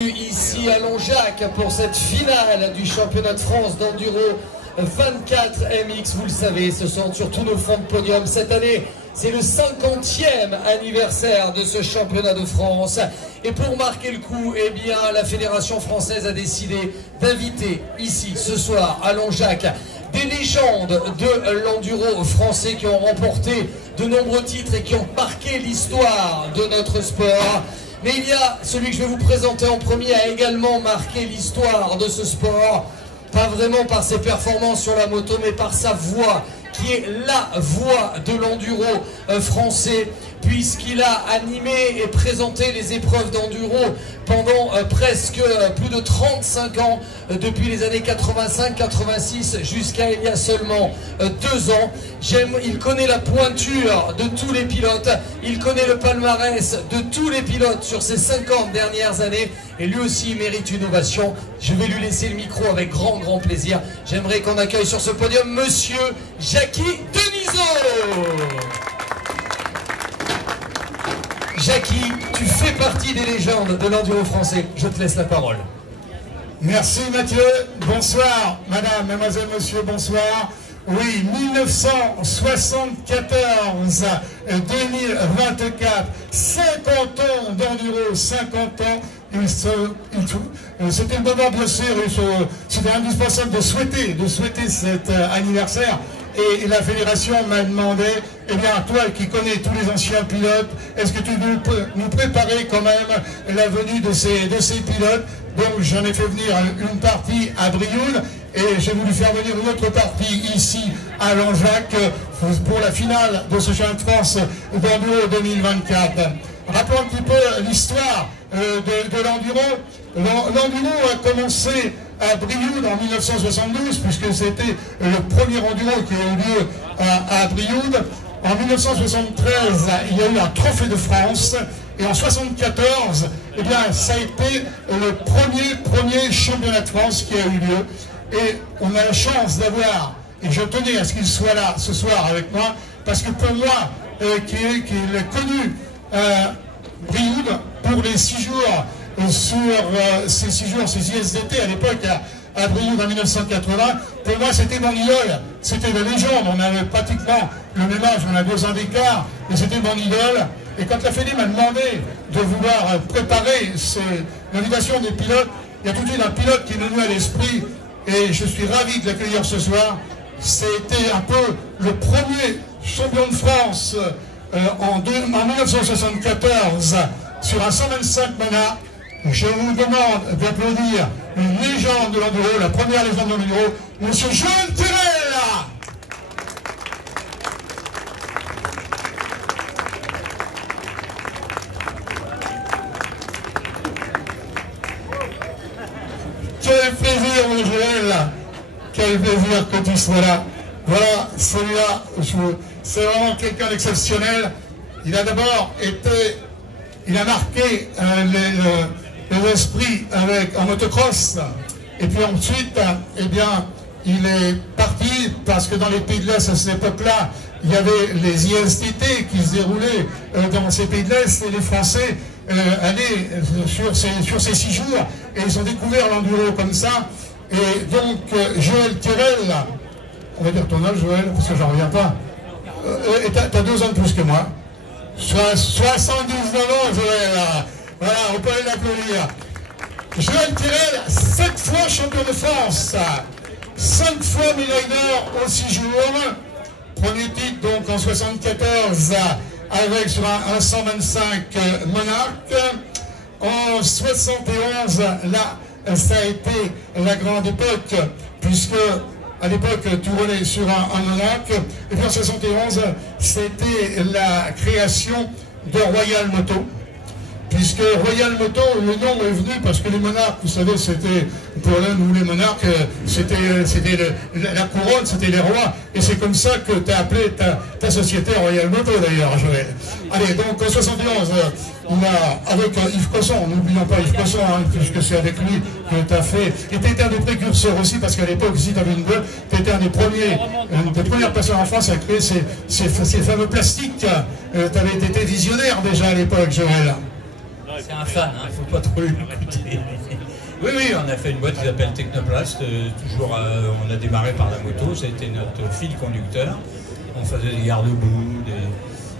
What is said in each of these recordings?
Ici à Longjac pour cette finale du championnat de France d'enduro 24 MX. Vous le savez, ce sont sur tous nos fonds de podium. Cette année, c'est le 50e anniversaire de ce championnat de France. Et pour marquer le coup, eh bien, la Fédération française a décidé d'inviter ici, ce soir, à Longjac, des légendes de l'enduro français qui ont remporté de nombreux titres et qui ont marqué l'histoire de notre sport. Mais il y a celui que je vais vous présenter en premier a également marqué l'histoire de ce sport, pas vraiment par ses performances sur la moto, mais par sa voix, qui est la voix de l'enduro français, puisqu'il a animé et présenté les épreuves d'enduro pendant presque plus de 35 ans, depuis les années 85-86 jusqu'à il y a seulement 2 ans. Il connaît la pointure de tous les pilotes, il connaît le palmarès de tous les pilotes sur ces 50 dernières années, et lui aussi il mérite une ovation. Je vais lui laisser le micro avec grand plaisir. J'aimerais qu'on accueille sur ce podium Monsieur Jacky Denisot. Jacky, tu fais partie des légendes de l'enduro français. Je te laisse la parole. Merci Mathieu. Bonsoir madame, mademoiselle, monsieur, bonsoir. Oui, 1974, 2024, 50 ans d'enduro, 50 ans. C'était le moment bien sûr, c'était indispensable de souhaiter cet anniversaire. Et la fédération m'a demandé, eh bien toi qui connais tous les anciens pilotes, est-ce que tu peux nous préparer quand même la venue de ces pilotes? Donc j'en ai fait venir une partie à Brioude et j'ai voulu faire venir une autre partie ici à Longjac pour la finale de ce championnat de France d'enduro 2024. Rappelons un petit peu l'histoire de l'enduro. L'enduro a commencé à Brioude en 1972, puisque c'était le premier enduro qui a eu lieu à Brioude. En 1973, il y a eu un trophée de France. Et en 1974, eh bien, ça a été le premier championnat de France qui a eu lieu. Et on a la chance d'avoir, et je tenais à ce qu'il soit là ce soir avec moi, parce que pour moi, qui est connu Brioude pour les 6 jours, ces 6 jours, ces ISDT à l'époque à Brioude en 1980, pour moi c'était mon idole, c'était la légende, on avait pratiquement le même âge, on a 2 ans d'écart, mais c'était mon idole. Et quand la Fédé m'a demandé de vouloir préparer l'invitation des pilotes, il y a tout de suite un pilote qui m'est venu à l'esprit, et je suis ravi de l'accueillir ce soir. C'était un peu le premier champion de France en 1974 sur un 125 Monarch. Je vous demande d'applaudir une légende de l'enduro, la première légende de l'enduro, Monsieur Joël Thérel. Quel plaisir, mon Joël, quel plaisir que tu sois là. Voilà, celui-là, c'est vraiment quelqu'un d'exceptionnel. Il a d'abord été, il a marqué les esprits en motocross, et puis ensuite, eh bien, il est parti parce que dans les pays de l'Est à cette époque-là, il y avait les ISTT qui se déroulaient dans ces pays de l'Est, et les Français allaient sur ces 6 jours, et ils ont découvert l'enduro comme ça. Et donc Joël Thérel, on va dire ton âge Joël, parce que j'en reviens pas, et t'as 2 ans de plus que moi, 79 ans Joël. Voilà, on peut aller l'applaudir. Joël Thérel, 7 fois champion de France, 5 fois médaille d'or en 6 jours. Premier titre donc en 74 avec sur un 125 Monarch. En 71, là, ça a été la grande époque, puisque à l'époque, tu roulais sur un Monarch. Et puis en 71, c'était la création de Royal Moto. Puisque Royal Moto, le nom est venu parce que les monarques, vous savez, c'était, pour l'un ou les monarques, c'était la couronne, c'était les rois. Et c'est comme ça que tu as appelé ta société Royal Moto d'ailleurs, Joël. Allez, donc en 71, on a, avec Yves Cosson, n'oublions pas Yves Cosson, hein, puisque c'est avec lui que tu as fait. Et tu étais un des précurseurs aussi, parce qu'à l'époque, si tu avais une boîte, tu étais un des premières personnes en France à créer ces fameux plastiques. Tu avais été visionnaire déjà à l'époque, Joël. C'est un fan, hein, faut pas trop l'écouter. Oui, oui, on a fait une boîte qui s'appelle Technoplast. Toujours, on a démarré par la moto, ça a été notre fil conducteur. On faisait des garde-boue,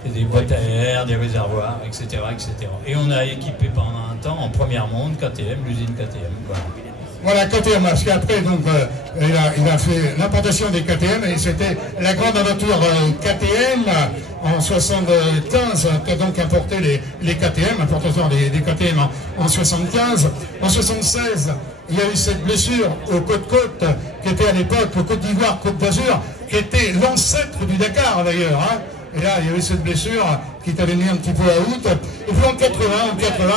des boîtes à air, des réservoirs, etc., etc. Et on a équipé pendant un temps en première monde KTM, l'usine KTM. Voilà. Voilà, KTM, parce qu'après, donc, il a fait l'importation des KTM et c'était la grande aventure KTM en 75, qui a donc importé les KTM, importation des KTM en 75. En 76, il y a eu cette blessure au Côte-Côte, qui était à l'époque au Côte d'Ivoire, Côte d'Azur, qui était l'ancêtre du Dakar d'ailleurs. Hein. Et là, il y a eu cette blessure qui t'avait mis un petit peu à out. Et puis en 80,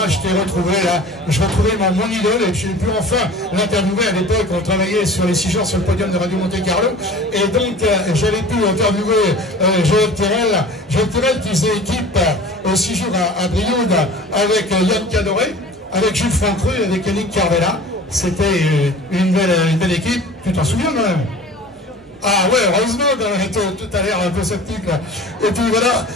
je t'ai retrouvé là, je retrouvais mon idole et j'ai pu enfin l'interviewer. À l'époque, on travaillait sur les 6 jours sur le podium de Radio Monte Carlo. Et donc, j'avais pu interviewer Joël Thirel qui faisait équipe aux 6 jours à Brioude avec Yann Cadoré, avec Jules Francru et avec Yannick Carvela. C'était une belle équipe. Tu t'en souviens quand même? Ah ouais, heureusement, tout à l'heure un peu sceptique là. Et puis voilà,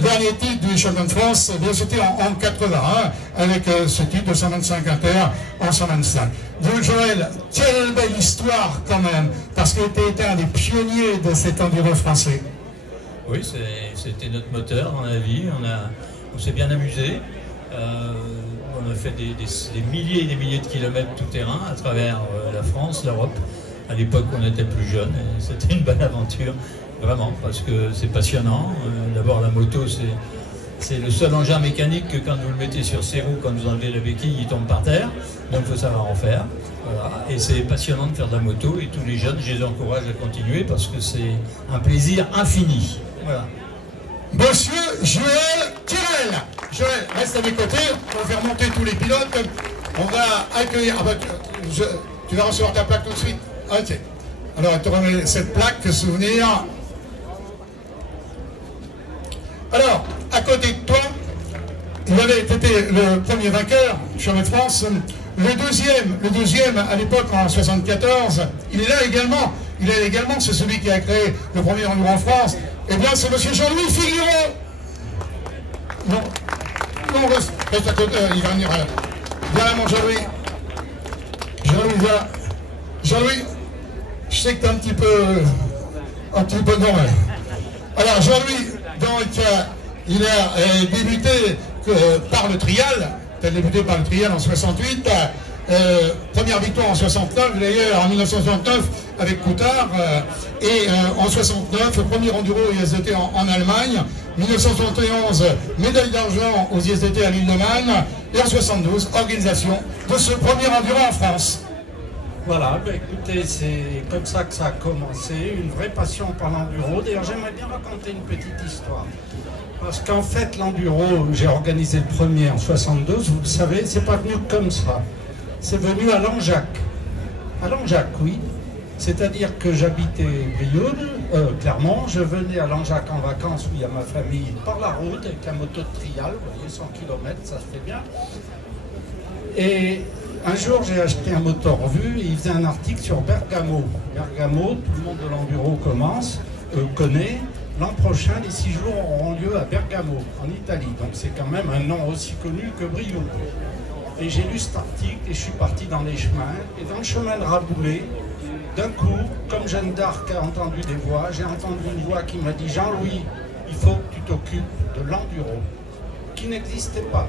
dernier titre du champion de France, c'était en 81, avec ce titre de 125 inter en 125. Donc Joël, quelle belle histoire quand même, parce que tu étais un des pionniers de cet enduro français. Oui, c'était notre moteur dans la vie, on s'est bien amusé. On a fait des milliers et des milliers de kilomètres tout terrain à travers la France, l'Europe. À l'époque, on était plus jeunes. C'était une bonne aventure, vraiment, parce que c'est passionnant. D'abord, la moto, c'est le seul engin mécanique que quand vous le mettez sur ses roues, quand vous enlevez la béquille, il tombe par terre. Donc, il faut savoir en faire. Voilà. Et c'est passionnant de faire de la moto. Et tous les jeunes, je les encourage à continuer parce que c'est un plaisir infini. Voilà. Monsieur Joël Thirel. Joël, reste à mes côtés, on va faire monter tous les pilotes. On va accueillir. Ah bah, tu vas recevoir ta plaque tout de suite. Ok. Alors, tu remets cette plaque, souvenir. Alors, à côté de toi, il avait été le premier vainqueur, champion de France. Le deuxième à l'époque en 74, il est là également. C'est celui qui a créé le premier enduro en France. Eh bien, c'est monsieur Jean-Louis Figuereau. Non, reste à côté, il va venir. Viens là, mon Jean-Louis. Jean-Louis, viens. Jean-Louis, je sais que t'es un petit peu non. Alors, Jean-Louis, donc, il a débuté par le trial. Il a débuté par le trial en 68. Première victoire en 69, d'ailleurs en 1969 avec Coutard, et en 69, premier enduro ISDT en Allemagne, 1971, médaille d'argent aux ISDT à l'île de Man, et en 72, organisation de ce premier enduro en France. Voilà, bah écoutez, c'est comme ça que ça a commencé, une vraie passion par l'enduro. D'ailleurs, j'aimerais bien raconter une petite histoire. Parce qu'en fait, l'enduro, j'ai organisé le premier en 72, vous le savez, c'est pas venu comme ça. C'est venu à Langeac. À Langeac, oui. C'est-à-dire que j'habitais Brioude, Clermont. Je venais à Langeac en vacances, où il y a ma famille, par la route, avec la moto de trial. Vous voyez, 100 km, ça se fait bien. Et un jour, j'ai acheté un moteur vu et il faisait un article sur Bergamo. Bergamo, tout le monde de l'enduro connaît. L'an prochain, les 6 jours auront lieu à Bergamo, en Italie. Donc c'est quand même un nom aussi connu que Brioude. Et j'ai lu cet article et je suis parti dans les chemins. Et dans le chemin de Raboulet, d'un coup, comme Jeanne d'Arc a entendu des voix, j'ai entendu une voix qui m'a dit « Jean-Louis, il faut que tu t'occupes de l'enduro », qui n'existait pas.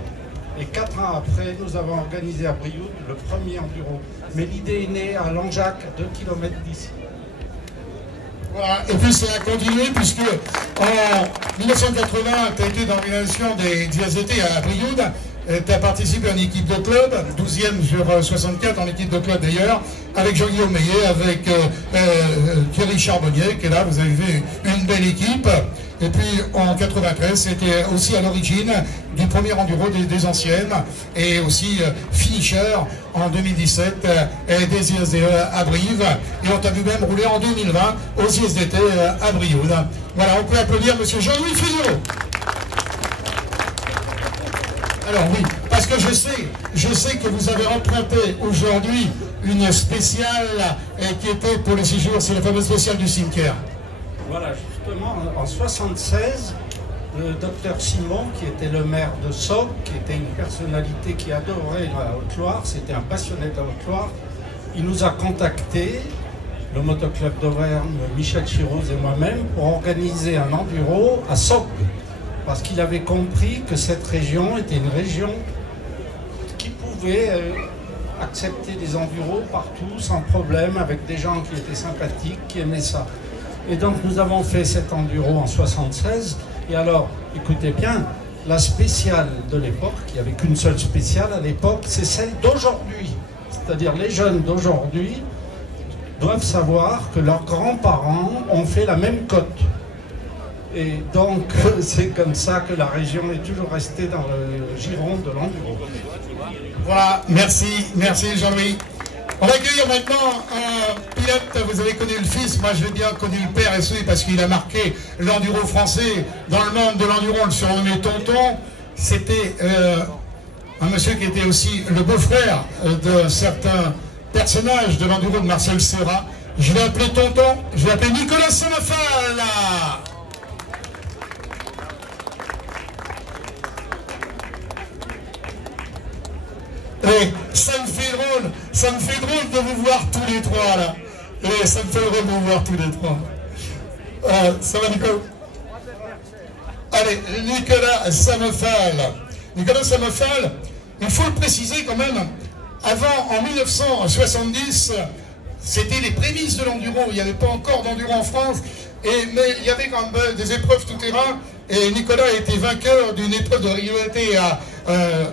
Et 4 ans après, nous avons organisé à Brioude le premier enduro. Mais l'idée est née à Langeac, à 2 km d'ici. Voilà. Et puis ça a continué puisque en 1980, tu as été dans l'organisation des ISDT à Brioude. Tu as participé à une équipe de club, 12e sur 64 en équipe de club d'ailleurs, avec Jean-Guillaume Meillet, avec Thierry Charbonnier qui est là, vous avez vu une belle équipe. Et puis en 93, c'était aussi à l'origine du premier enduro des anciennes et aussi finisher en 2017 des ISDE à Brive. Et on t'a vu même rouler en 2020 aux ISDT à Brioude. Voilà, on peut applaudir monsieur Jean-Louis Figuereau. Alors oui, parce que je sais que vous avez emprunté aujourd'hui une spéciale qui était pour les 6 jours, c'est la fameuse spéciale du cimetière. Voilà, justement, en 76, le docteur Simon, qui était le maire de Soc, qui était une personnalité qui adorait la Haute-Loire, c'était un passionné de la Haute-Loire. Il nous a contactés, le motoclub d'Auvergne, Michel Chirouz et moi-même, pour organiser un enduro à Soc, parce qu'il avait compris que cette région était une région qui pouvait accepter des enduros partout, sans problème, avec des gens qui étaient sympathiques, qui aimaient ça. Et donc nous avons fait cet enduro en 76, et alors, écoutez bien, la spéciale de l'époque, il n'y avait qu'une seule spéciale à l'époque, c'est celle d'aujourd'hui. C'est-à-dire les jeunes d'aujourd'hui doivent savoir que leurs grands-parents ont fait la même côte. Et donc c'est comme ça que la région est toujours restée dans le giron de l'enduro. Voilà, merci Jean-Louis. On va accueillir maintenant un pilote, vous avez connu le fils, moi je l'ai bien connu le père et celui parce qu'il a marqué l'enduro français dans le monde de l'enduro, on le surnommait Tonton. C'était un monsieur qui était aussi le beau-frère de certains personnages de l'enduro de Marcel Serra. Je vais appeler Tonton, je vais appeler Nicolas Samafal. Et ça me fait drôle de vous voir tous les trois là. Et ça me fait drôle de vous voir tous les trois. Ça va Nicolas? Allez, Nicolas Samafal. Nicolas Samafal, il faut le préciser quand même, avant, en 1970, c'était les prémices de l'enduro, il n'y avait pas encore d'enduro en France, mais il y avait quand même des épreuves tout-terrain, et Nicolas a été vainqueur d'une épreuve de rivalité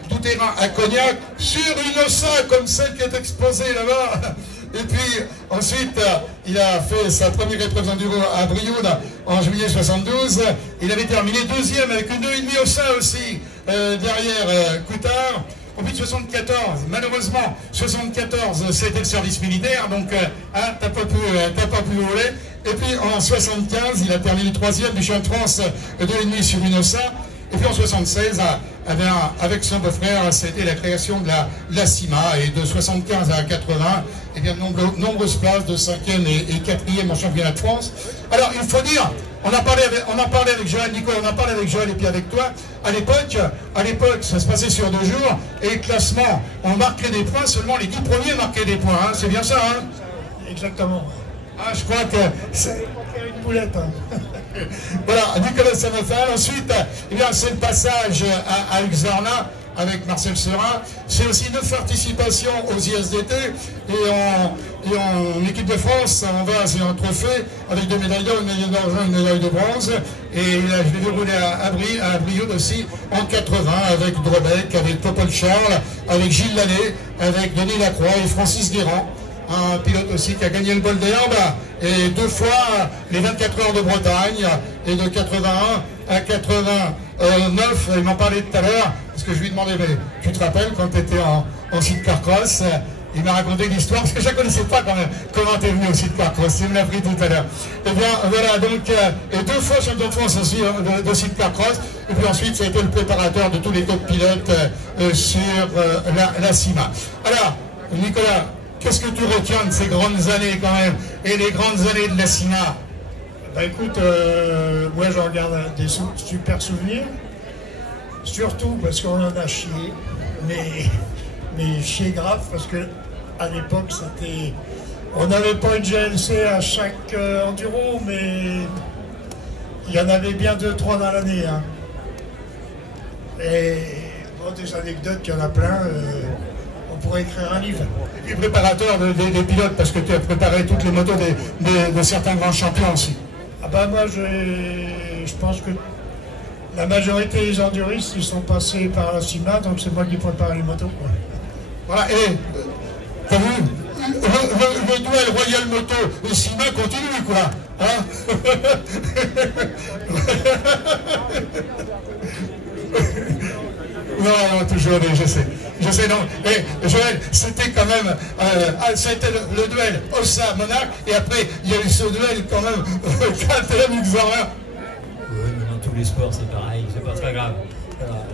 tout-terrain à Cognac, sur une ossa comme celle qui est exposée là-bas. Et puis ensuite, il a fait sa première épreuve d'enduro à Brioude en juillet 72. Il avait terminé deuxième avec une 2,5 ossa aussi, derrière Coutard. Au bout de 74, malheureusement, 74 c'était le service militaire, donc t'as pas pu voler. Et puis en 75, il a terminé troisième du championnat de France 2,5 sur une ossa. Et puis en 76, avec son beau-frère, c'était la création de la CIMA. Et de 75 à 80, eh bien, nombreuses places de 5e et 4e en championnat de France. Alors il faut dire, on a parlé avec Joël, Nicolas, on a parlé avec Joël et puis avec toi. À l'époque, ça se passait sur 2 jours. Et le classement, on marquait des points, seulement les 10 premiers marquaient des points. Hein, c'est bien ça, hein? Exactement. Ah, je crois que c'est faire une boulette. Hein. Voilà, Nicolas Samafal. Ensuite, eh bien, c'est le passage à Xarna avec Marcel Serra. C'est aussi 9 participations aux ISDT. Et en équipe de France, en vase et en trophée, avec 2 médailles d'or, une médaille d'argent, une médaille de bronze. Et là, je l'ai déroulé à Brioude aussi, en 80, avec Drobec, avec Popol Charles, avec Gilles Lallet, avec Denis Lacroix et Francis Guérand. Un pilote aussi qui a gagné le bol d'herbe et 2 fois les 24 heures de Bretagne, et de 81 à 89, il m'en parlait tout à l'heure, parce que je lui demandais, mais tu te rappelles quand tu étais en sidecar cross? Il m'a raconté l'histoire, parce que je ne connaissais pas quand même comment tu es venu au sidecar cross, il me l'a pris tout à l'heure. Et bien voilà, donc, et 2 fois champion de France aussi de sidecar cross, et puis ensuite ça a été le préparateur de tous les top pilotes sur la CIMA. Alors, Nicolas, qu'est-ce que tu retiens de ces grandes années quand même, et les grandes années de la CIMA? Bah écoute, moi je regarde des super souvenirs, surtout parce qu'on en a chié, mais chié grave, parce que à l'époque c'était, on n'avait pas une GLC à chaque enduro, mais il y en avait bien 2-3 dans l'année. Hein. Et bon, des anecdotes, il y en a plein. On pourrait écrire un livre. Et puis préparateur des pilotes, parce que tu as préparé toutes les motos de certains grands champions aussi. Ah bah moi je pense que la majorité des enduristes ils sont passés par la CIMA, donc c'est moi qui prépare les motos. Quoi. Voilà, et t'as vu, le duel Royal Moto et CIMA continue quoi. Hein? Non, toujours, je sais, non. Et Joël, c'était quand même, c'était le duel Ossa-Monac, et après, il y a eu ce duel quand même, KTM-Xarna. Oui, mais dans tous les sports, c'est pareil, c'est pas très grave. Voilà,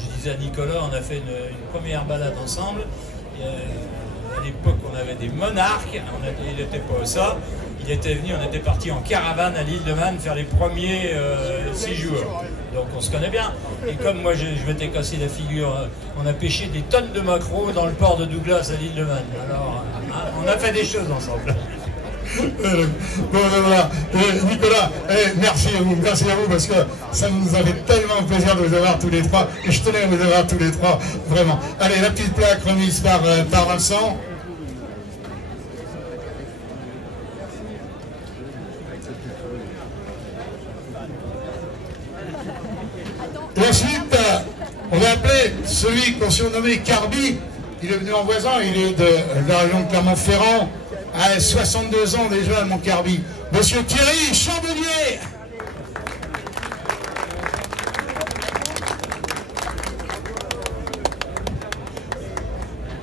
je disais à Nicolas, on a fait une première balade ensemble. À l'époque, on avait des monarques, il n'était pas Ossa. Il était venu, on était parti en caravane à l'île de Man faire les premiers 6 jours. donc on se connaît bien. Et comme moi je m'étais cassé la figure, on a pêché des tonnes de maquereaux dans le port de Douglas à l'île de Man. Alors on a fait des choses ensemble. Bon, voilà. Nicolas, merci à vous parce que ça nous avait tellement plaisir de vous avoir tous les trois et je tenais à vous avoir tous les trois, vraiment. Allez, la petite plaque remise par Vincent. Et ensuite, on va appeler celui qu'on surnommait Carby. Il est venu en voisin, il est de la région de Clermont-Ferrand. À 62 ans déjà, mon Carby. Monsieur Thierry Chambonnier.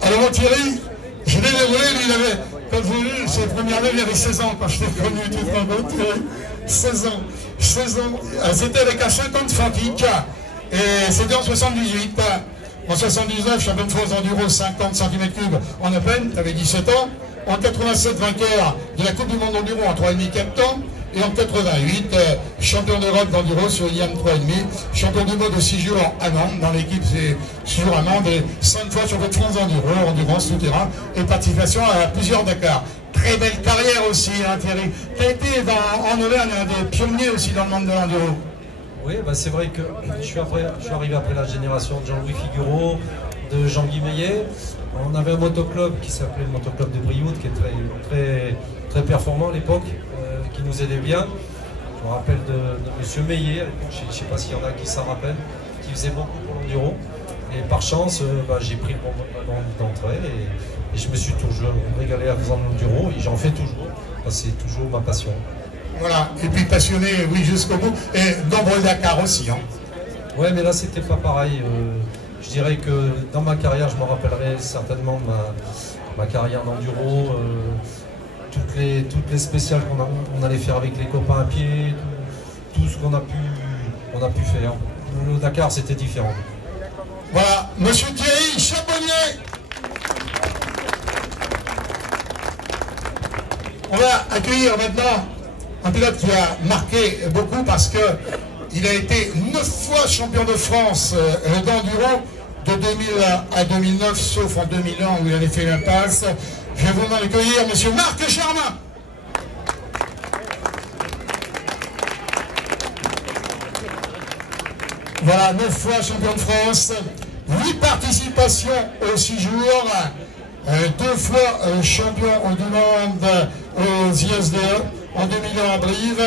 Alors mon Thierry, je l'ai déroulé, lui, il avait, quand vous l'avez vu, ses premières années, il avait 16 ans quand je l'ai connu, tu te rends compte, Thierry, 16 ans. 16 ans. C'était avec un 50 Fantique, et c'était en 78. En 79, champion de France enduro 50 cm3 en Open, tu avais 17 ans. En 87, vainqueur de la Coupe du Monde enduro en 3,5 4 temps. Et en 88, champion d'Europe d'enduro sur IAM 3,5. Champion du monde de 6 jours à Nantes. Dans l'équipe, c'est 6 jours à Nantes. Et 5 fois champion de France enduro, endurance tout-terrain. Et participation à plusieurs Dakar. Très belle carrière aussi, hein, Thierry. Tu as été en Auvergne un des pionniers aussi dans le monde de l'enduro. Oui, bah c'est vrai que je suis arrivé après la génération de Jean-Louis Figureau, de Jean-Guy Meillet. On avait un motoclub qui s'appelait le motoclub de Brioude, qui est très performant à l'époque, qui nous aidait bien. Je me rappelle de M. Meillet, à l'époque, je ne sais pas s'il y en a qui s'en rappellent, qui faisait beaucoup pour l'enduro. Et par chance, j'ai pris le bon d'entrée et je me suis toujours régalé à faisant de l'enduro et j'en fais toujours. C'est toujours ma passion. Voilà, et puis passionné, oui, jusqu'au bout, et nombreux Dakar aussi. Hein. Ouais, mais là, c'était pas pareil. Je dirais que dans ma carrière, je me rappellerai certainement ma carrière d'enduro, toutes les spéciales qu'on allait faire avec les copains à pied, tout ce qu'on a pu faire. Le Dakar, c'était différent. Voilà, monsieur Thierry Chambonnier. On va accueillir maintenant un pilote qui a marqué beaucoup parce qu'il a été 9 fois champion de France d'enduro de 2000 à 2009, sauf en 2001 où il avait fait l'impasse. Je vais vous accueillir monsieur Marc Germain. Voilà, 9 fois champion de France, 8 participations aux 6 jours, 2 fois champion du monde aux ISDE, en 2001 à Brive,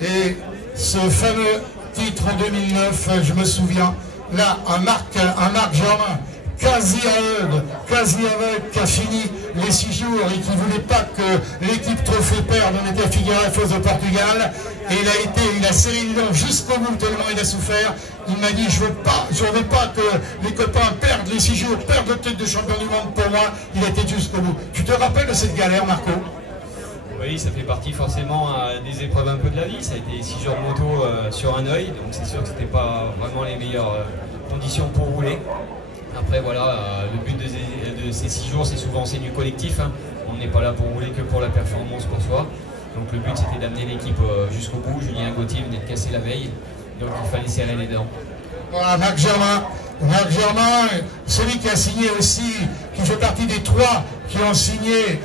et ce fameux titre en 2009, je me souviens, là, un Marc Germain, quasi aveugle, qui a fini les 6 jours et qui ne voulait pas que l'équipe Trophée perde, on était à Figueiredo au Portugal, et il a serré les dents jusqu'au bout tellement il a souffert. Il m'a dit, je veux pas que les copains perdent les 6 jours, perdent le titre de champion du monde pour moi. Il a été jusqu'au bout. Tu te rappelles de cette galère, Marco? Oui, ça fait partie forcément des épreuves un peu de la vie. Ça a été 6 jours de moto sur un œil, donc c'est sûr que c'était pas vraiment les meilleures conditions pour rouler. Après voilà, le but de ces 6 jours, c'est souvent c'est du collectif. Hein. On n'est pas là pour rouler que pour la performance pour soi. Donc le but c'était d'amener l'équipe jusqu'au bout. Julien Gauthier venait de casser la veille, donc il fallait serrer les dents. Voilà, Marc Germain, celui qui a signé aussi, qui fait partie des 3 qui ont signé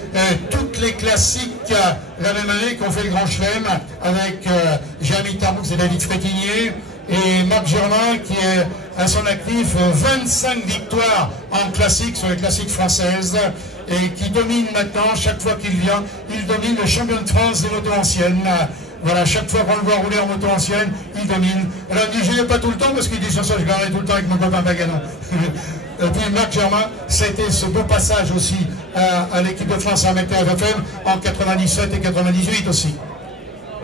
toutes les classiques la même année, qui ont fait le Grand Chelem avec Jérémy Tarboux et David Frétinier, et Marc Germain qui est à son actif 25 victoires en classique sur les classiques françaises et qui domine maintenant, chaque fois qu'il vient, il domine le champion de France des motos anciennes. Voilà, chaque fois qu'on le voit rouler en moto ancienne, il domine. Alors il dit, je n'ai pas tout le temps parce qu'il dit, ça, je garderai tout le temps avec mon copain Baganon. Et puis Marc Germain, ça a été ce beau passage aussi à l'équipe de France à Armetaire FM en 97 et 98 aussi.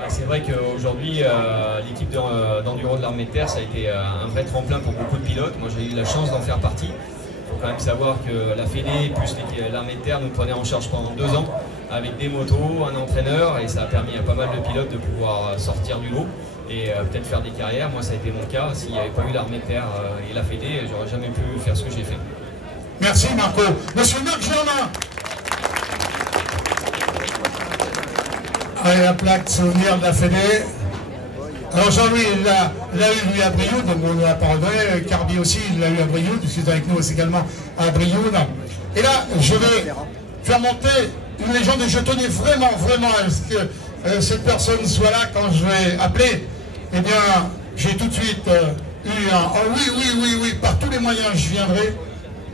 C'est vrai qu'aujourd'hui, l'équipe d'enduro de l'Armetaire, ça a été un vrai tremplin pour beaucoup de pilotes. Moi, j'ai eu la chance d'en faire partie. Il faut quand même savoir que la Fédé plus l'Armetaire nous prenait en charge pendant 2 ans avec des motos, un entraîneur, et ça a permis à pas mal de pilotes de pouvoir sortir du lot et peut-être faire des carrières. Moi, ça a été mon cas. S'il n'y avait pas eu l'Armetaire et la Fédé, j'aurais jamais pu faire ce que j'ai fait. Merci Marco. Monsieur Marc Germain. Allez, la plaque souvenir de la Fédé. Alors Jean-Louis, il l'a eu lui à Brioude, donc on ne l'a pas regretté. Carbi aussi, il l'a eu à Brioude, il est avec nous aussi également à Brioude. Et là, je vais faire monter une légende et je tenais vraiment à ce que cette personne soit là quand je vais appeler. Eh bien, j'ai tout de suite eu un « oh oui, par tous les moyens je viendrai ».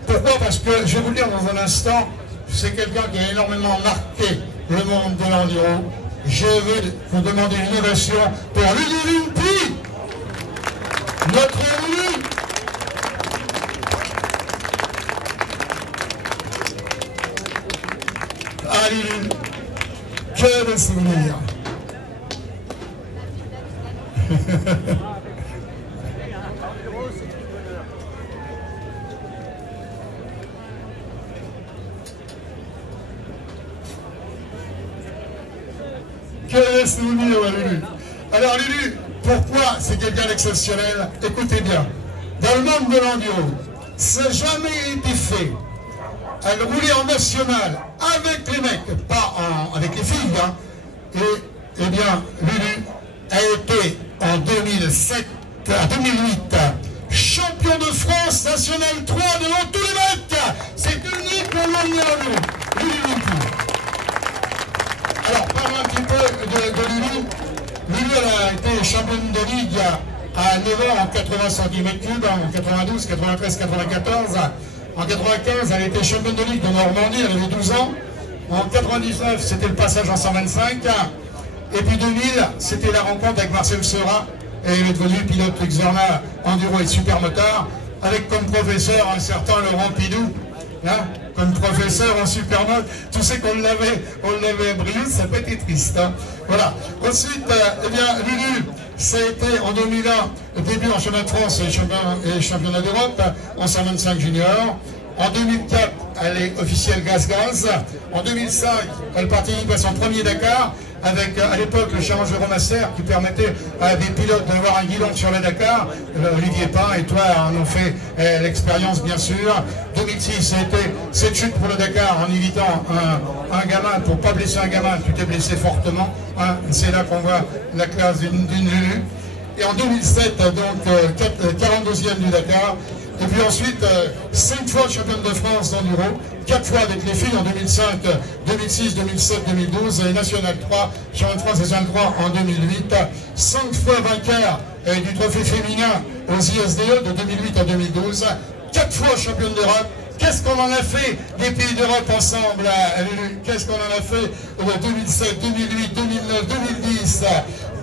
Pourquoi? Parce que, je vais vous le dire dans un instant, c'est quelqu'un qui a énormément marqué le monde de l'enduro. Je veux vous demander une ovation pour Lulu Limpi, notre Lulu. Ah Lulu, que de souvenirs. Que de souvenirs, Lulu. Alors Lulu, pourquoi c'est quelqu'un d'exceptionnel? Écoutez bien, dans le monde de l'enduro, ça n'a jamais été fait. Elle roulait en national avec les mecs, pas avec les filles. Hein. Et eh bien, Lulu a été en 2007 à 2008 champion de France national 3 devant tous les mecs. C'est unique au monde de Lulu Limpi. Alors, parlons un petit peu de Lulu. Lulu, elle a été championne de ligue à 9 ans en 80 cm3, en 92, 93, 94. En 95, elle était championne de ligue de Normandie, elle avait 12 ans. En 99, c'était le passage en 125. Et puis 2000, c'était la rencontre avec Marcel Seurat. Et elle est devenue pilote Xerna Enduro et Supermotard, avec comme professeur un certain Laurent Pidou. Hein, comme professeur en supernote, tu sais qu'on l'avait à Brioude, ça peut être triste. Hein. Voilà. Ensuite, eh bien, Lulu, ça a été en 2001, début en championnat de France et championnat d'Europe, en 125 juniors. En 2004, elle est officielle gaz-gaz. En 2005, elle participe à son premier Dakar, avec à l'époque le challenge Euromaster qui permettait à des pilotes d'avoir un guidon sur le Dakar. Olivier Pain et toi en ont fait l'expérience bien sûr. 2006, ça a été cette chute pour le Dakar en évitant un gamin. Pour ne pas blesser un gamin, tu t'es blessé fortement. Hein. C'est là qu'on voit la classe d'une Lulu. Et en 2007, donc 42e du Dakar. Et puis ensuite, 5 fois championne de France d'enduro, 4 fois avec les filles en 2005, 2006, 2007, 2012, et National 3, championne de France National 3 en 2008, 5 fois vainqueur du trophée féminin aux ISDE de 2008 à 2012, 4 fois championne d'Europe. Qu'est-ce qu'on en a fait des pays d'Europe ensemble? Qu'est-ce qu'on en a fait 2007, 2008, 2009, 2010?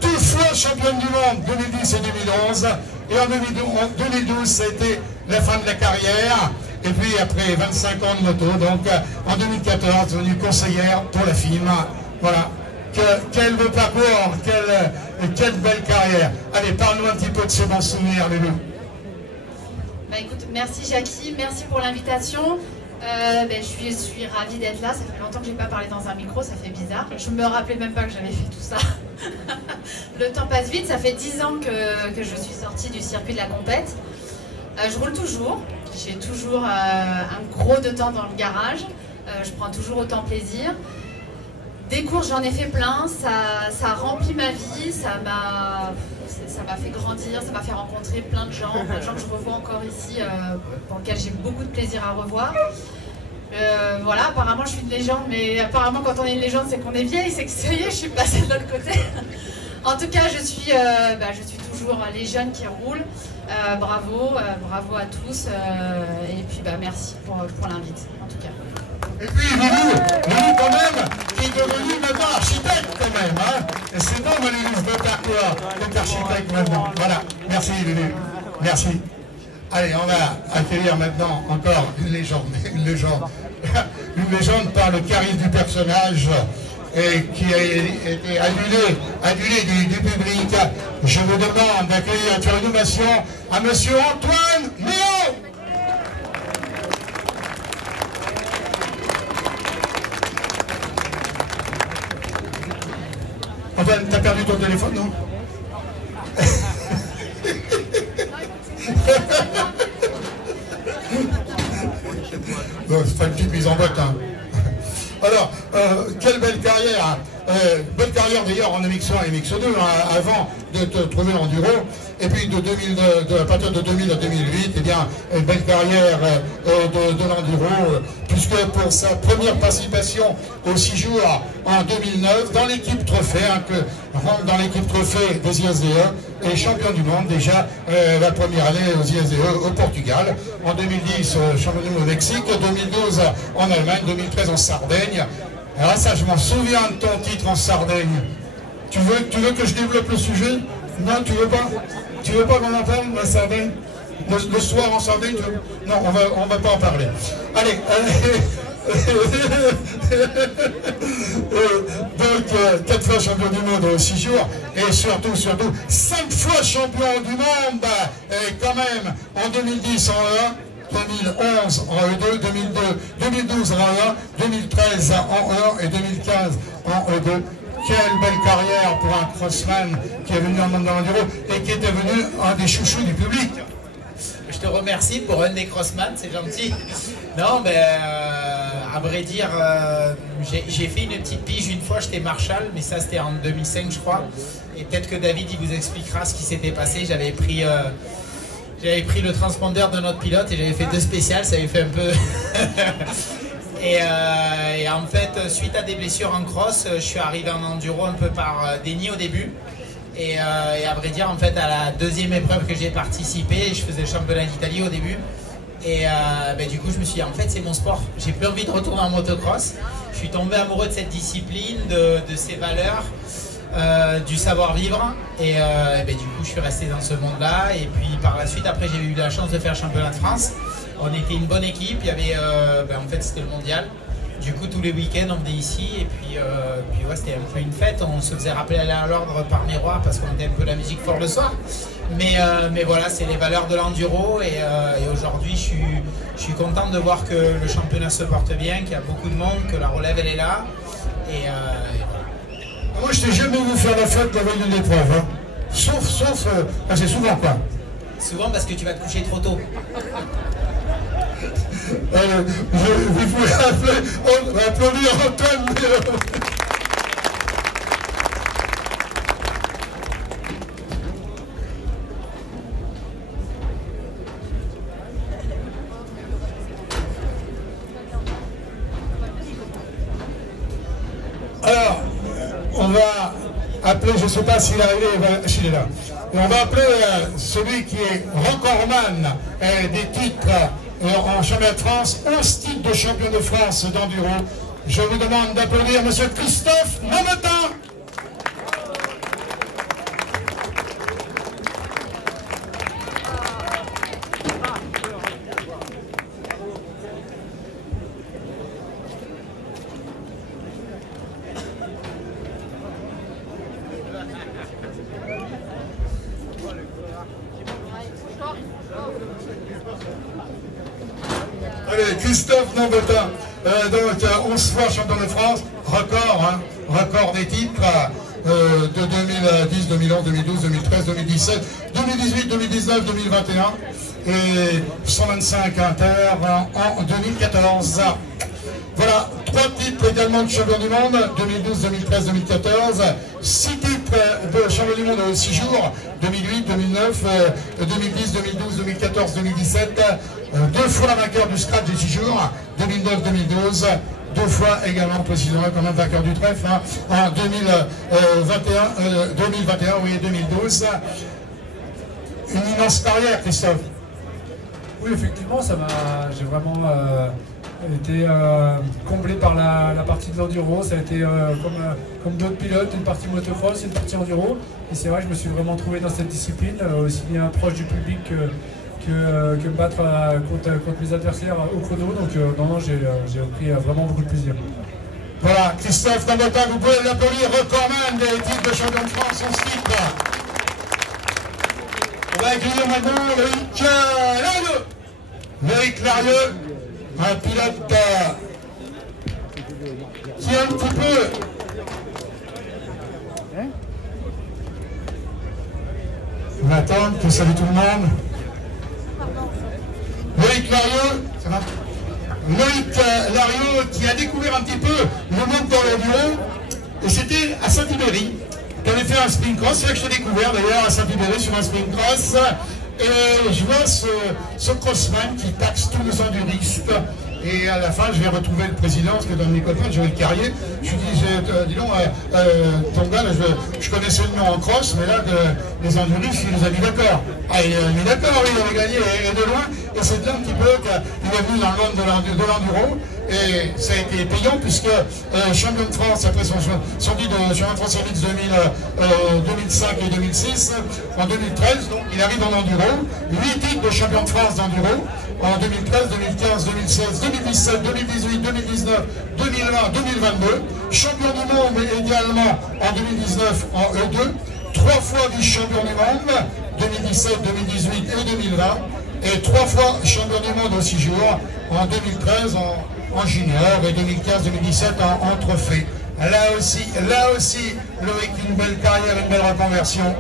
2 fois championne du monde, 2010 et 2011. Et en 2012, ça a été la fin de la carrière. Et puis après 25 ans de moto, donc en 2014, devenue conseillère pour la FIM. Voilà. Quel beau parcours, quelle belle carrière. Allez, parle-nous un petit peu de ce bon souvenir, Lulu. Bah écoute, merci Jackie, merci pour l'invitation. Je suis ravie d'être là, ça fait longtemps que je n'ai pas parlé dans un micro, ça fait bizarre. Je me rappelais même pas que j'avais fait tout ça. Le temps passe vite, ça fait 10 ans que je suis sortie du circuit de la compète. Je roule toujours, j'ai toujours un gros de temps dans le garage, je prends toujours autant plaisir. Des courses, j'en ai fait plein, ça a rempli ma vie, ça m'a fait grandir, ça m'a fait rencontrer plein de gens que je revois encore ici, pour lesquels j'ai beaucoup de plaisir à revoir. Voilà, apparemment je suis une légende, mais apparemment quand on est une légende c'est qu'on est vieille, c'est que ça y est, je suis passée de l'autre côté. En tout cas, je suis toujours les jeunes qui roulent. Bravo à tous, et puis merci pour l'invite, en tout cas. Et puis Lulu quand même, qui est devenu maintenant architecte quand même. Hein. Et c'est bon, Lulu, je veux faire quoi d'être architecte maintenant. Voilà, merci Lulu, merci. Allez, on va accueillir maintenant encore une légende. Une légende par le charisme du personnage et qui a été adulé du public. Je vous demande d'accueillir sur une ovation à monsieur Antoine Méo. Antoine, t'as perdu ton téléphone, non? Bon, c'est pas une petite mise en boîte, hein. Alors, quelle belle carrière. belle carrière d'ailleurs en MX1 et MX2, hein, avant de te trouver l'enduro. Et puis à partir de 2000 à 2008, eh bien, une belle carrière de l'enduro, puisque pour sa première participation aux 6 jours en 2009, dans l'équipe trophée, hein, rentre dans l'équipe trophée des ISDE, et champion du monde déjà la première année aux ISDE au Portugal. En 2010, champion du monde au Mexique, 2012 en Allemagne, 2013 en Sardaigne. Alors ça, je m'en souviens de ton titre en Sardaigne. Tu veux que je développe le sujet? Non, tu veux pas? Tu veux pas qu'on en parle, la Sardaigne? Le soir en Sardaigne? Non, on va pas en parler. Allez, donc 4 fois champion du monde aux 6 jours, et surtout 5 fois champion du monde, et quand même, en 2010 en 1, 2011 en E2, 2012 en E1, 2013 en E1 et 2015 en E2. Quelle belle carrière pour un crossman qui est venu en monde de l'enduro et qui était venu un des chouchous du public. Je te remercie pour un des crossman, c'est gentil. Non, mais à vrai dire, j'ai fait une petite pige une fois, j'étais Marshall, mais ça c'était en 2005 je crois. Et peut-être que David il vous expliquera ce qui s'était passé. J'avais pris le transpondeur de notre pilote et j'avais fait 2 spéciales, ça avait fait un peu... et en fait, suite à des blessures en cross, je suis arrivé en enduro un peu par déni au début. Et à vrai dire, en fait, à la 2e épreuve que j'ai participé, je faisais le championnat d'Italie au début. Et du coup, je me suis dit, en fait, c'est mon sport. J'ai plus envie de retourner en motocross. Je suis tombé amoureux de cette discipline, de ses valeurs, du savoir-vivre. Et du coup, je suis resté dans ce monde-là. Et puis, par la suite, après, j'ai eu la chance de faire le championnat de France. On était une bonne équipe. Il y avait, en fait, c'était le mondial. Du coup, tous les week-ends, on venait ici. Et puis ouais, c'était un peu une fête. On se faisait rappeler à l'ordre par miroir parce qu'on était un peu la musique fort le soir. Mais voilà, c'est les valeurs de l'enduro. Et aujourd'hui, je suis content de voir que le championnat se porte bien, qu'il y a beaucoup de monde, que la relève, elle est là. Et voilà. Moi, je t'ai jamais vu faire la fête la veille de l'épreuve. Hein. Sauf c'est souvent quoi. Souvent parce que tu vas te coucher trop tôt. Vous pouvez applaudir Antoine. Alors, on va appeler, je ne sais pas s'il est arrivé, s'il est là. Et on va appeler celui qui est recordman des titres en championnat de France, 11 titres de champion de France d'enduro. Je vous demande d'applaudir M. Christophe Mametin. Allez, Christophe Mametin, donc 11 fois champion de France, record des titres de 2010, 2011, 2012, 2013, 2017, 2018, 2019, 2021 et 125 inter en 2014. Voilà, 3 titres également de champion du monde, 2012, 2013, 2014, 6 titres de champion du monde aux 6 jours, 2008, 2009, 2010, 2012, 2014, 2017, 2 fois vainqueur du scratch des 6 jours, 2009, 2012, 2 fois également, précisément, quand même vainqueur du trèfle, hein, en 2021, oui, 2012. Une immense carrière, Christophe. Oui, effectivement, j'ai vraiment été comblé par la partie de l'enduro. Ça a été comme d'autres pilotes, une partie motocross, une partie enduro. Et c'est vrai que je me suis vraiment trouvé dans cette discipline, aussi bien proche du public que me battre contre mes adversaires au chrono. Donc non, j'ai pris vraiment beaucoup de plaisir. Voilà, Christophe Mametin, vous pouvez l'applaudir, recordman des titres de champion de France, 11 titres. On va accueillir maintenant Loïc Larieux. Loïc Larieux, un pilote qui est un petit peu... On va attendre que salut tout le monde. Loïc Larieux, ça va? Loïc Larieux qui a découvert un petit peu le monde dans l'enduro Et c'était à Saint-Ibéry. Tu avais fait un sprint cross, c'est là que je t'ai découvert d'ailleurs à Saint-Ibéry sur un sprint cross. Et je vois ce crossman qui taxe tous les enduristes. Et à la fin, je vais retrouver le président, parce que dans mes copains, j'avais le Carrier. Je lui dis, dis donc, ton gars, là, je connaissais le nom en cross, mais là, les enduristes, il nous a mis d'accord. Ah, il a mis d'accord, oui, il avait gagné, et de loin. Et c'est là un petit peu qu'il est venu dans le monde de l'enduro. Et ça a été payant, puisque champion de France, après son titre de champion de France MX 2005 et 2006, en 2013, donc il arrive en enduro. 8 titres de champion de France d'enduro. En 2013, 2015, 2016, 2017, 2018, 2019, 2020, 2022. Champion du monde également en 2019 en E2. 3 fois vice-champion du monde, 2017, 2018 et 2020. Et 3 fois champion du monde aussi junior en 2013 en junior et 2015-2017 en trophée. Là aussi, Loïc, une belle carrière, une belle reconversion.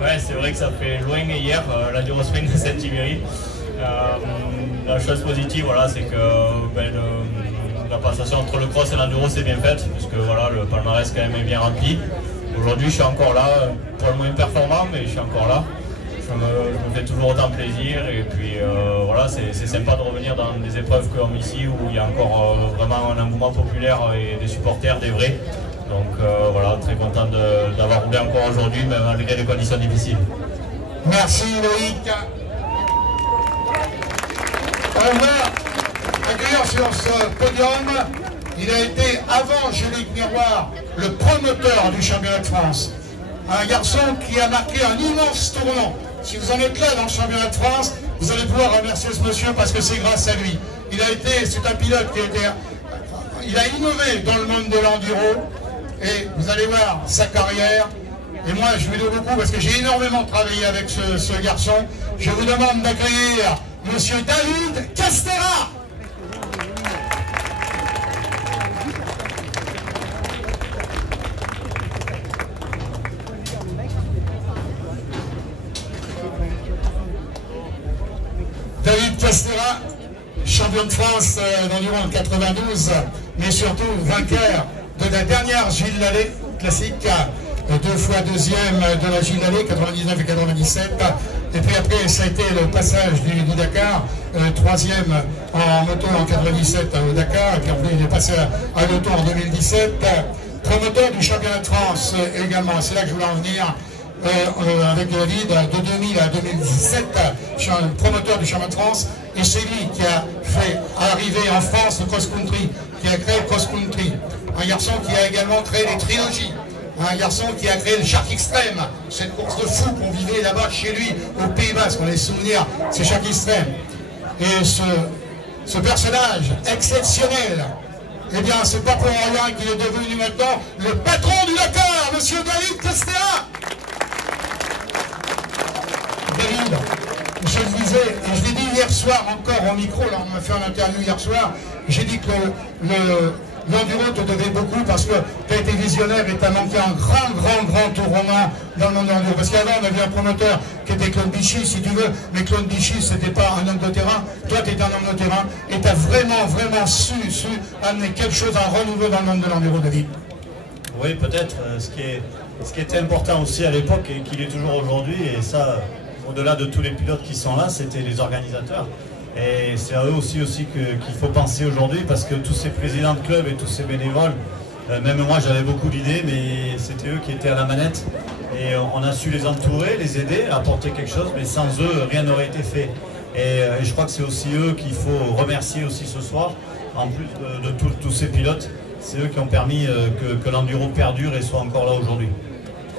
Ouais, c'est vrai que ça fait loin hier, l'Enduro Sprint de Saint-Ibéry. La chose positive, voilà, c'est que la passation entre le cross et l'enduro s'est bien faite, puisque voilà, le palmarès quand même est bien rempli. Aujourd'hui, je suis encore là, pour le moins performant, mais je suis encore là. Je me fais toujours autant plaisir, et puis voilà, c'est sympa de revenir dans des épreuves comme ici, où il y a encore vraiment un engouement populaire et des supporters, des vrais. Donc voilà, très content d'avoir roulé encore aujourd'hui, même malgré les conditions difficiles. Merci Loïc. On va accueillir sur ce podium, il a été avant Gélique Miroir le promoteur du championnat de France. Un garçon qui a marqué un immense tournant. Si vous en êtes là dans le championnat de France, vous allez pouvoir remercier ce monsieur parce que c'est grâce à lui. C'est un pilote il a innové dans le monde de l'enduro et vous allez voir sa carrière. Et moi, je lui dois beaucoup parce que j'ai énormément travaillé avec ce garçon. Je vous demande d'accueillir monsieur David Castera. David Castera, champion de France d'enduro en 92, mais surtout vainqueur de la dernière Gilles Lallet classique, 2 fois deuxième de la Gilles Lallet, 99 et 97. Et puis après, ça a été le passage du Dakar, 3e en moto en 97 au Dakar, et puis après il est passé à l'auto en 2017. Promoteur du championnat de France également, c'est là que je voulais en venir. Avec David de 2000 à 2017, je suis un promoteur du championnat de France, et c'est lui qui a fait arriver en France le cross-country, qui a créé le cross-country. Un garçon qui a également créé les trilogies, un garçon qui a créé le Shark Extreme, cette course de fou qu'on vivait là-bas chez lui, au Pays Basque, on a les souvenirs, c'est Shark Extreme. Et ce personnage exceptionnel, eh bien c'est pas pour rien qu'il est devenu maintenant le patron du Dakar, monsieur David Castera. David, je le disais, et je l'ai dit hier soir encore au micro, là on m'a fait une interview hier soir, j'ai dit que l'enduro te devait beaucoup parce que tu as été visionnaire et tu as manqué un grand tournant dans le monde de l'enduro. Parce qu'avant on avait un promoteur qui était Claude Bichy, si tu veux, mais Claude Bichy c'était pas un homme de terrain, toi tu étais un homme de terrain et tu as vraiment su amener quelque chose, un renouveau dans le monde de l'enduro, David. Oui, peut-être. Ce qui était important aussi à l'époque et qu'il est toujours aujourd'hui, et ça, au-delà de tous les pilotes qui sont là, c'était les organisateurs. Et c'est à eux aussi qu'il faut penser aujourd'hui, parce que tous ces présidents de club et tous ces bénévoles, même moi j'avais beaucoup d'idées, mais c'était eux qui étaient à la manette. Et on a su les entourer, les aider, apporter quelque chose, mais sans eux, rien n'aurait été fait. Et je crois que c'est aussi eux qu'il faut remercier aussi ce soir, en plus de tous ces pilotes. C'est eux qui ont permis que l'enduro perdure et soit encore là aujourd'hui.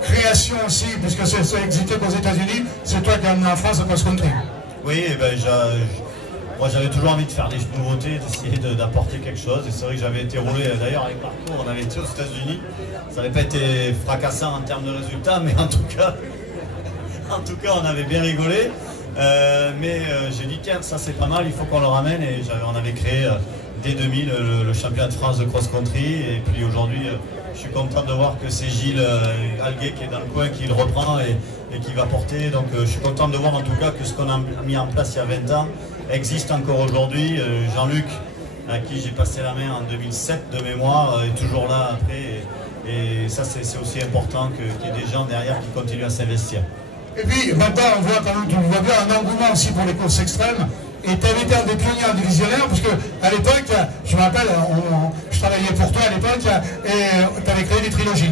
Création aussi, puisque ça existait aux États-Unis, c'est toi qui as amené en France le cross-country. Oui, ben, moi j'avais toujours envie de faire des nouveautés, d'essayer d'apporter quelque chose. Et c'est vrai que j'avais été roulé, d'ailleurs avec Marco, on avait été aux États-Unis. Ça n'avait pas été fracassant en termes de résultats, mais en tout cas on avait bien rigolé. Mais j'ai dit tiens, ça c'est pas mal, il faut qu'on le ramène. Et on avait créé dès 2000 le championnat de France de cross-country. Et puis aujourd'hui, je suis content de voir que c'est Gilles Alguet qui est dans le coin, qui le reprend et qui va porter. Donc je suis content de voir en tout cas que ce qu'on a mis en place il y a 20 ans existe encore aujourd'hui. Jean-Luc, à qui j'ai passé la main en 2007 de mémoire, est toujours là après. Et ça, c'est aussi important qu'il y ait des gens derrière qui continuent à s'investir. Et puis maintenant, on voit quand même, tu vois bien, un engouement aussi pour les courses extrêmes. Et tu avais été un des pionniers, un des visionnaires, parce qu'à l'époque, je me rappelle, je travaillais pour toi à l'époque, et tu avais créé des trilogies.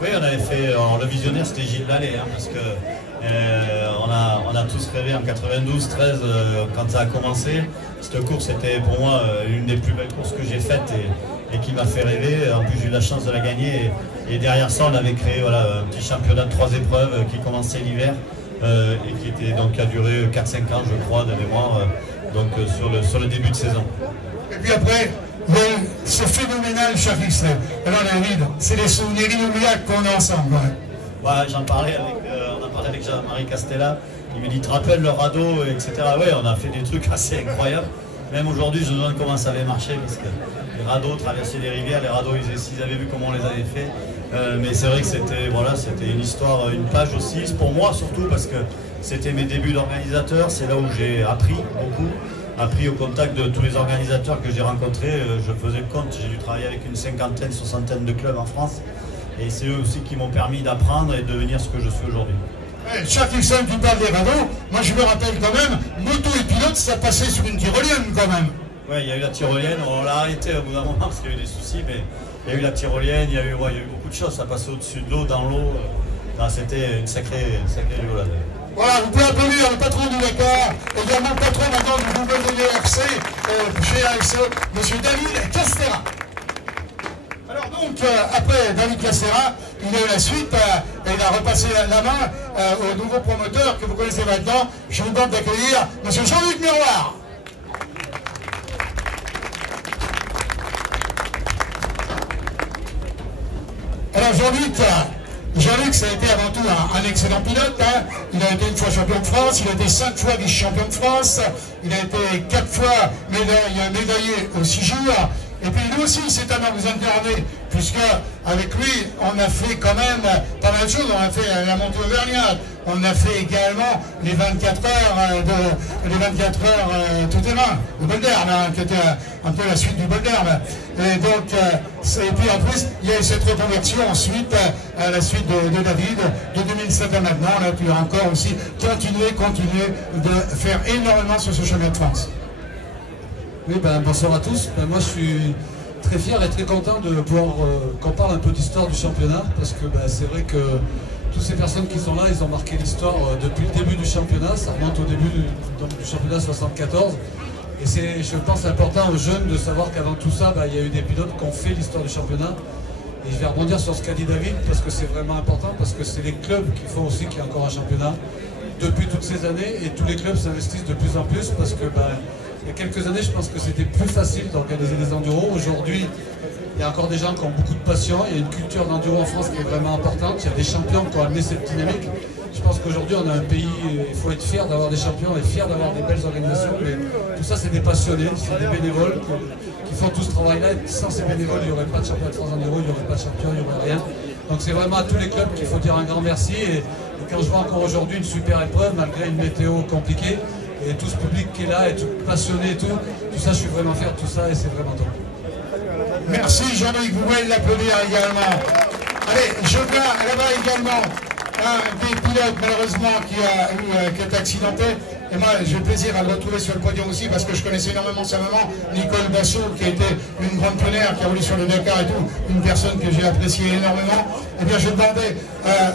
Oui, on avait fait, alors, le visionnaire c'était Gilles Lallet, hein, parce que on a tous rêvé en 92-13 quand ça a commencé. Cette course était pour moi une des plus belles courses que j'ai faites et qui m'a fait rêver. En plus j'ai eu la chance de la gagner et derrière ça on avait créé voilà, un petit championnat de 3 épreuves qui commençait l'hiver et qui était, donc, qui a duré 4-5 ans je crois de mémoire sur le début de saison. Et puis après, il y a eu ce phénoménal Charles Xler. Alors David, c'est des souvenirs inoubliables qu'on a ensemble. Ouais, j'en parlais on a parlé avec Jean-Marie Castella, il me dit, tu te rappelles le radeau, etc. Oui, on a fait des trucs assez incroyables. Même aujourd'hui, je me demande comment ça avait marché, parce que les radeaux traversaient les rivières, les radeaux, s'ils avaient vu comment on les avait fait. Mais c'est vrai que c'était voilà, une histoire, une page aussi, pour moi surtout, parce que c'était mes débuts d'organisateur, c'est là où j'ai appris beaucoup. Appris au contact de tous les organisateurs que j'ai rencontrés. Je faisais le compte, j'ai dû travailler avec une 50aine, 60aine de clubs en France. Et c'est eux aussi qui m'ont permis d'apprendre et de devenir ce que je suis aujourd'hui. Chaque Wilson qui parle des radeaux, moi je me rappelle quand même, moto et pilote, ça passait sur une tyrolienne quand même. Oui, il y a eu la tyrolienne, on l'a arrêté au bout d'un moment parce qu'il y a eu des soucis, mais il y a eu la tyrolienne, il y a eu beaucoup de choses, ça passait au-dessus de l'eau, dans l'eau. C'était une sacrée rigolade. Voilà, vous pouvez applaudir le patron du Dakar, également le patron maintenant du WRC, chez AXE, M. David Castera. Alors donc, après David Castera, il a eu la suite, il a repassé la main au nouveau promoteur que vous connaissez maintenant. Je vous demande d'accueillir M. Jean-Luc Miroir. Alors Jean-Luc, ça a été avant tout un excellent pilote. Hein. Il a été une fois champion de France, il a été 5 fois vice-champion de France, il a été 4 fois médaillé aux 6 jours. Et puis lui aussi, c'est un homme incarné, puisque avec lui, on a fait quand même pas mal de choses. On a fait la montée auvergnate, on a fait également les 24 heures tout-terrain, le Bol d'Herbe, hein, qui était un peu la suite du Bol d'Herbe. Et donc, et puis en plus, il y a eu cette reconversion ensuite, à la suite de David, de 2007 à maintenant. On a pu encore aussi continuer de faire énormément sur ce chemin de France. Oui, bonsoir à tous. Moi, je suis très fier et très content de pouvoir qu'on parle un peu d'histoire du championnat, parce que c'est vrai que toutes ces personnes qui sont là, ils ont marqué l'histoire depuis le début du championnat. Ça remonte au début du championnat 74. Et c'est, je pense, important aux jeunes de savoir qu'avant tout ça, il y a eu des pilotes qui ont fait l'histoire du championnat. Et je vais rebondir sur ce qu'a dit David, parce que c'est vraiment important, parce que c'est les clubs qui font aussi qu'il y a encore un championnat depuis toutes ces années, et tous les clubs s'investissent de plus en plus, parce que il y a quelques années, je pense que c'était plus facile d'organiser des enduros. Aujourd'hui, il y a encore des gens qui ont beaucoup de passion. Il y a une culture d'enduro en France qui est vraiment importante. Il y a des champions qui ont amené cette dynamique. Je pense qu'aujourd'hui, on a un pays, il faut être fier d'avoir des champions et fier d'avoir des belles organisations. Mais tout ça, c'est des passionnés, c'est des bénévoles qui font tout ce travail-là. Et sans ces bénévoles, il n'y aurait pas de championnat de France enduro, il n'y aurait pas de champion, il n'y aurait rien. Donc c'est vraiment à tous les clubs qu'il faut dire un grand merci. Et quand je vois encore aujourd'hui une super épreuve, malgré une météo compliquée, et tout ce public qui est là, et tout passionné et tout ça, je suis vraiment fier de tout ça et c'est vraiment top. Merci Jean-Luc, vous pouvez l'applaudir également. Allez, je vois là-bas également un des pilotes malheureusement qui est accidenté. Et moi j'ai plaisir à le retrouver sur le podium aussi parce que je connaissais énormément sa maman, Nicole Bassot, qui a été une grande pionnière, qui a roulé sur le Dakar et tout, une personne que j'ai appréciée énormément. Et bien je demandais à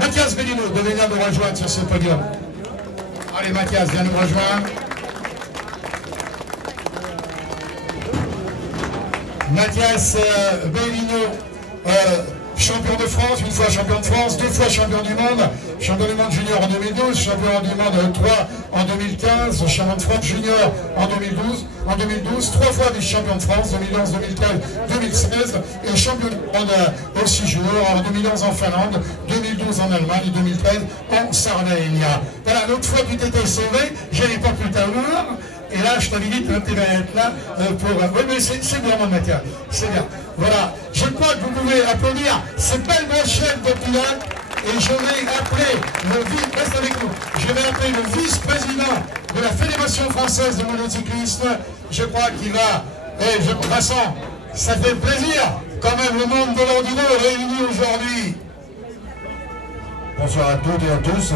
Mathias Bellino de venir nous rejoindre sur ce podium. Allez Mathias, viens nous rejoindre. Mathias Bellino, champion de France, une fois champion de France, 2 fois champion du monde junior en 2012, champion du monde 3 en 2015, champion de France junior en 2012, 3 fois vice-champion de France, 2011, 2015, 2016, et champion du monde aux 6 jours, en 2011 en Finlande, 2012 en Allemagne et 2013 en Sardaigne. Voilà, l'autre fois tu t'étais sauvé, je n'avais pas pu t'avoir. Et là, je t'avais dit que tu vas être là pour... Oui, mais c'est bien, mon Mathias. C'est bien. Voilà. Je crois que vous pouvez applaudir ces belles brochettes de pilotes. Et je vais appeler reste avec nous. Je vais appeler le vice-président de la Fédération française de motocyclisme. Je crois qu'il va... Vincent, ça fait plaisir quand même le monde de l'enduro réuni aujourd'hui. Bonsoir à toutes et à tous.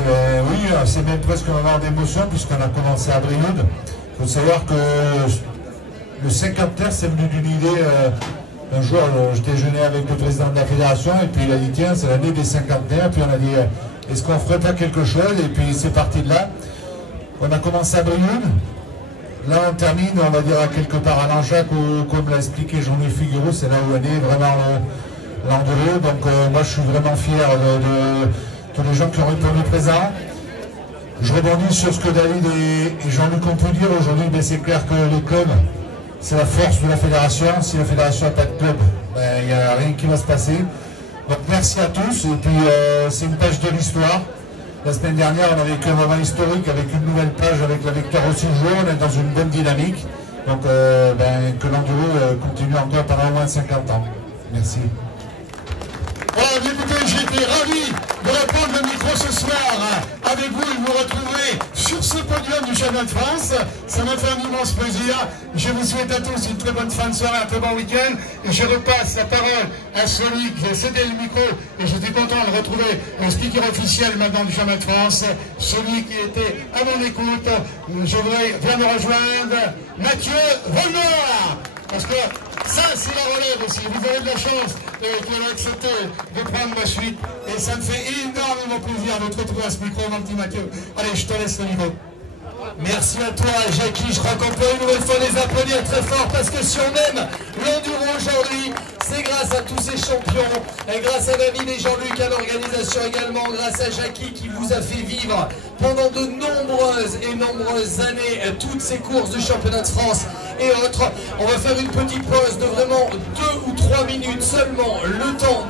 Oui, c'est même presque un moment d'émotion puisqu'on a commencé à Brioude. Il faut savoir que le cinquantenaire, c'est venu d'une idée. Un jour, je déjeunais avec le président de la fédération et puis il a dit tiens, c'est l'année des cinquantenaires. Puis on a dit est-ce qu'on ferait pas quelque chose? Et puis c'est parti de là. On a commencé à Brioude. Là, on termine, on va dire, à quelque part à Langeac, où, comme l'a expliqué Jean-Louis Figueroa, c'est là où on est vraiment l'enduro. Donc moi, je suis vraiment fier de tous les gens qui ont répondu présent. Je rebondis sur ce que David et Jean-Luc ont pu dire aujourd'hui. C'est clair que les clubs, c'est la force de la fédération. Si la fédération n'a pas de club, il n'y a rien qui va se passer. Donc merci à tous. Et puis c'est une page de l'histoire. La semaine dernière, on a vécu un moment historique avec une nouvelle page, avec la victoire au 6 jours. On est dans une bonne dynamique. Donc que l'enduro continue encore pendant au moins 50 ans. Merci. Voilà, écoutez, j'étais ravi de reprendre le micro ce soir avec vous et vous retrouver sur ce podium du championnat de France. Ça m'a fait un immense plaisir. Je vous souhaite à tous une très bonne fin de soirée, un très bon week-end. Et je repasse la parole à celui qui a cédé le micro. Et j'étais content de retrouver un speaker officiel maintenant du championnat de France. Celui qui était à mon écoute. Je voudrais bien me rejoindre Mathieu Volmar. Parce que ça, c'est la relève aussi. Vous avez de la chance qu'il a accepté de prendre ma suite. Et ça me fait énormément plaisir de te retrouver à ce micro, mon petit Mathieu. Allez, je te laisse le micro. Merci à toi, Jackie. Je crois qu'on peut une nouvelle fois les applaudir très fort parce que si on aime l'enduro aujourd'hui, c'est grâce à tous ces champions, et grâce à David et Jean-Luc à l'organisation également, grâce à Jackie qui vous a fait vivre pendant de nombreuses années toutes ces courses du championnat de France et autres. On va faire une petite pause de vraiment 2 ou 3 minutes seulement, le temps